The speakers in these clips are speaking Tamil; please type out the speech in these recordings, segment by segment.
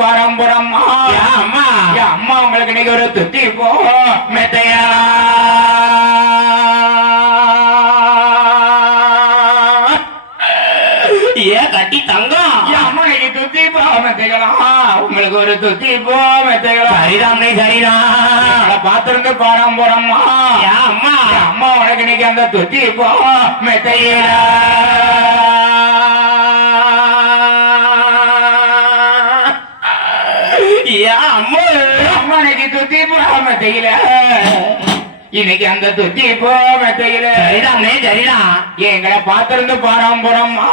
பாரம்பரம்மா அம்மா அம்மா உங்களுக்கு இன்னைக்கு ஒரு துத்தி போ மெத்தையா கட்டி தங்கம் அம்மா இன்னைக்கு துத்தி போ மெத்தைகளா உங்களுக்கு ஒரு துத்தி போ மெத்தைகளா சரிதான் சரிதான் பாத்திருந்து பாரம்பரம்மா அம்மா அம்மா உனக்கு இன்னைக்கு அந்த துத்தி போ மெத்தையில அம்மா அம்மா இன்னைக்கு துத்தி போ மெத்தையில இன்னைக்கு அந்த துத்தி போ மெத்தையில சரிதானே சரிதான் எங்களை பாத்திருந்து பாரம்பரம்மா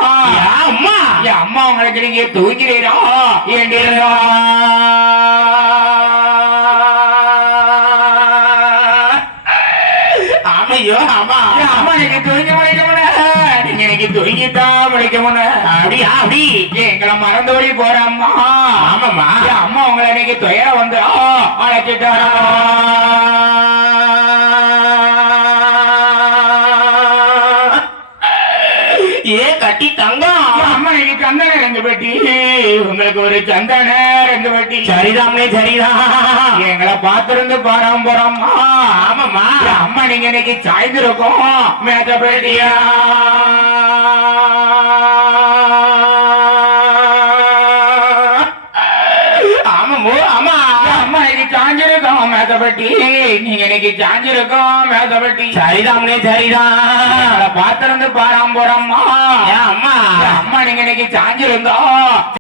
அம்மா அம்மா உங்களுக்கு நீங்க தூக்கிறீரா ஏண்டிரா ஆமையோ ஆமா அம்மா இன்னைக்கு தூங்கி முடிக்க நீங்க இன்னைக்கு தூங்கித்தான் முடிக்க அப்படியா அப்படி எங்களை மறந்து வழி போறம்மா ஆமாம்மா அம்மா உங்களை இன்னைக்கு துயர வந்து அழைச்சிட்டாரா கட்டி தங்கம் அம்மா இன்னைக்கு சந்தன ரெண்டு பெட்டி உங்களுக்கு ஒரு சந்தன ரெண்டு பெட்டி சரிதானே சரிதான் எங்களை பாத்திருந்து பாரம்பரம்மா ஆமாம்மா அம்மா நீங்க இன்னைக்கு சாய்ந்திருக்கோம் மேத்த பெட்டியா ஆமாமோ ஆமா அம்மா இன்னைக்கு சாஞ்சிருக்கோம் மேத்தப்பட்டி நீங்க இன்னைக்கு சாஞ்சிருக்கோம் மேத்தப்பட்டி சரிதானே சரிதான் பாத்திருந்து பாரம்பரம்மா அம்மா அம்மா நீங்க இன்னைக்கு சாஞ்சிருந்தோம்